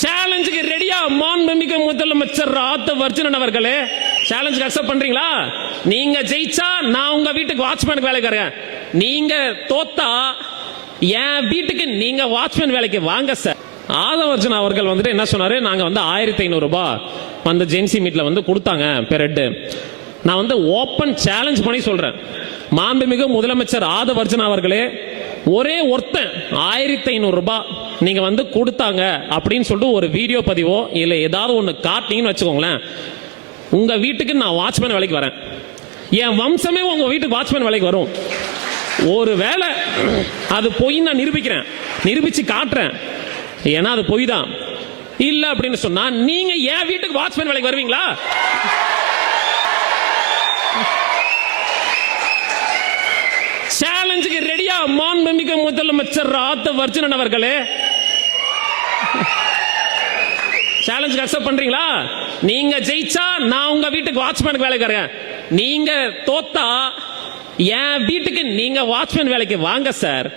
சேலஞ்சுக்கு ரெடியா மாண்புமிகு முதலமைச்சர் ஆதவர்ஜுனன் அவர்களே, சேலஞ்சுக்கு அக்செப்ட் பண்றீங்களா? நீங்க ஜெயிச்சா நான் உங்க வீட்டுக்கு வாட்ச்மேனுக்கு வேலைக்கு வரேன். நீங்க தோத்தா என் வீட்டுக்கு நீங்க வாட்ச்மேன் வேலைக்கு வாங்க சார். ஆதவர்ஜுன் அவர்கள் வந்துட்டு என்ன சொன்னாரு, நாங்க வந்து 1500 ரூபாய் வந்து ஜென்சி மீட்ல வந்து கொடுத்தாங்க பெர் ஹெட். நான் வந்து ஓப்பன் சேலஞ்ச் பண்ணி சொல்றேன், மாண்புமிகு முதலமைச்சர் ஆதவர்ஜுன் அவர்களே, ஒரே ஒருத்தன் 1500 ரூபாய் நீங்க வந்து கொடுத்தாங்க அப்படின்னு சொல்லிட்டு ஒரு வீடியோ பதிவோ இல்ல ஏதாவது ஒண்ணு காட்டினீங்கன்னு வச்சுக்கோங்களேன், உங்க வீட்டுக்கு நான் வாட்ச்மேன் வேலைக்கு வரேன். என் வம்சமே உங்க வீட்டுக்கு வாட்ச்மேன் வேலைக்கு வரும். ஒரு வேளை அது பொய் நான் நிரூபிக்கிறேன், நிரூபிச்சு காட்டுறேன், ஏன்னா அது பொய் தான். இல்ல அப்படின்னு சொன்னா நீங்க என் வீட்டுக்கு வாட்ச்மேன் வேலைக்கு வருவீங்களா? சேலஞ்சுக்கு ரெடியா மாண்புமிகு முதலமைச்சர் ஆதவர்ஜுனன் அவர்களே, சேலஞ்சுக்கு அக்செப்ட் பண்றீங்களா? நீங்க ஜெயிச்சா நான் உங்க வீட்டுக்கு வாட்ச்மேனுக்கு வேலைக்கு வரேன். நீங்க தோத்தா என் வீட்டுக்கு நீங்க வாட்ச்மேன் வேலைக்கு வாங்க சார்.